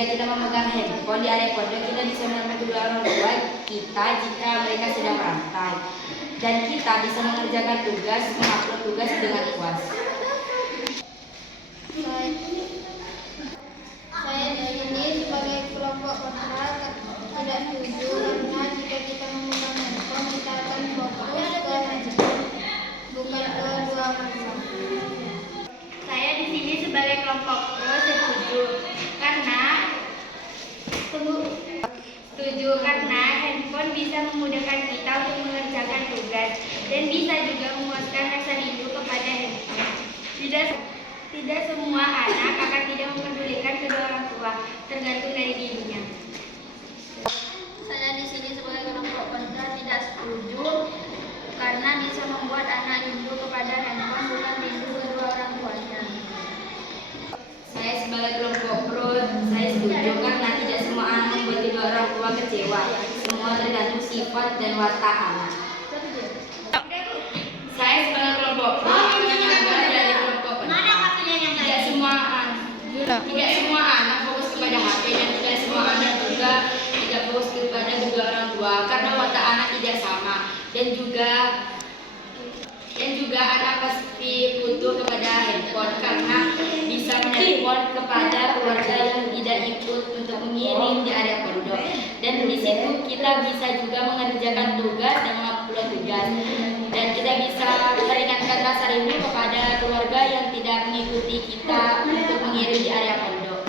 jika kita memegang handphone di area pondok, kita bisa menemukan kedua orang tua kita jika mereka sedang merantau. Dan kita bisa mengerjakan tugas, mengupload tugas dengan puas. Saya di sini sebagai kelompok kontra tidak setuju karena jika kita menggunakan handphone kita akan fokus ke handphone bukan ke dua orang tua. Saya di sini sebagai kelompok pro setuju karena handphone bisa memudahkan kita untuk mengerjakan tugas dan bisa juga memuaskan rasa rindu kepada handphone. Tidak semua anak akan tidak mempedulikan kedua orang tua, tergantung dari dirinya. Saya di sini sebagai kelompok kontra tidak setuju karena bisa membuat anak rindu kepada handphone bukan rindu kedua orang tuanya. Saya sebagai kelompok pro, saya setuju karena tidak semua anak membuat kedua orang tua kecewa. Semua tergantung sifat dan watak anak. Saya sebagai kelompok pro menyanggah dari kelompok kontra. Tidak semua anak fokus kepada HP dan tidak semua anak juga tidak fokus kepada kedua orang tua karena watak anak tidak sama dan juga anak pasti butuh kepada handphone karena bisa menelpon kepada keluarga yang tidak ikut untuk mengirim di area pondok, dan di situ kita bisa juga mengerjakan tugas dan mengupload tugas, dan kita bisa meringankan rasa rindu kepada keluarga yang tidak mengikuti kita untuk mengirim di area pondok.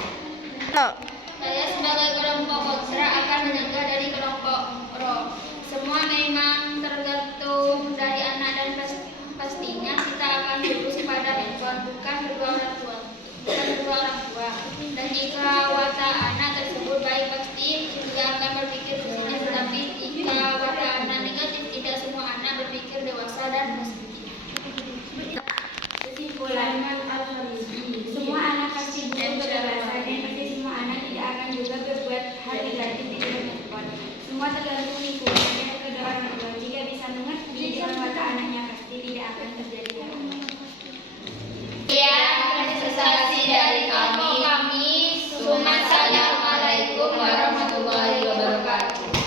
Saya sebagai kelompok kontra akan menyanggah dari kelompok pro. Semua memang tergantung dari anak dan pastinya kita akan fokus pada handphone bukan kedua orang tua. Dan jika watak anak